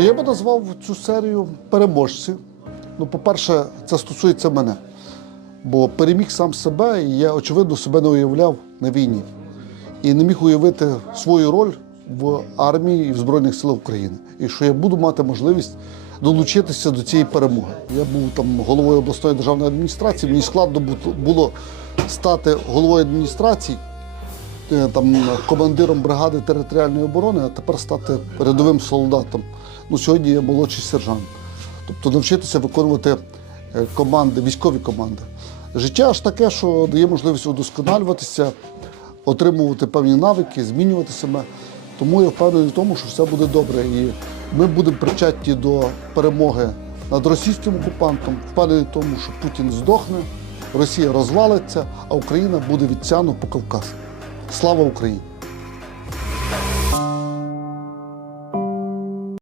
Я би назвав цю серію переможці. Ну, по-перше, це стосується мене. Бо переміг сам себе, і я, очевидно, себе не уявляв на війні. І не міг уявити свою роль в армії і в Збройних силах України. І що я буду мати можливість долучитися до цієї перемоги. Я був там головою обласної державної адміністрації. Мені складно було стати головою адміністрації, там командиром бригади територіальної оборони, а тепер стати рядовим солдатом. Ну, сьогодні я молодший сержант. Тобто навчитися виконувати е, команди, військові команди. Життя ж таке, що дає можливість удосконалюватися, отримувати певні навики, змінювати себе. Тому я впевнений в тому, що все буде добре. І ми будемо причетні до перемоги над російським окупантом. Впевнений в тому, що Путін здохне, Росія розвалиться, а Україна буде відтягнута по Кавказ. Слава Україні!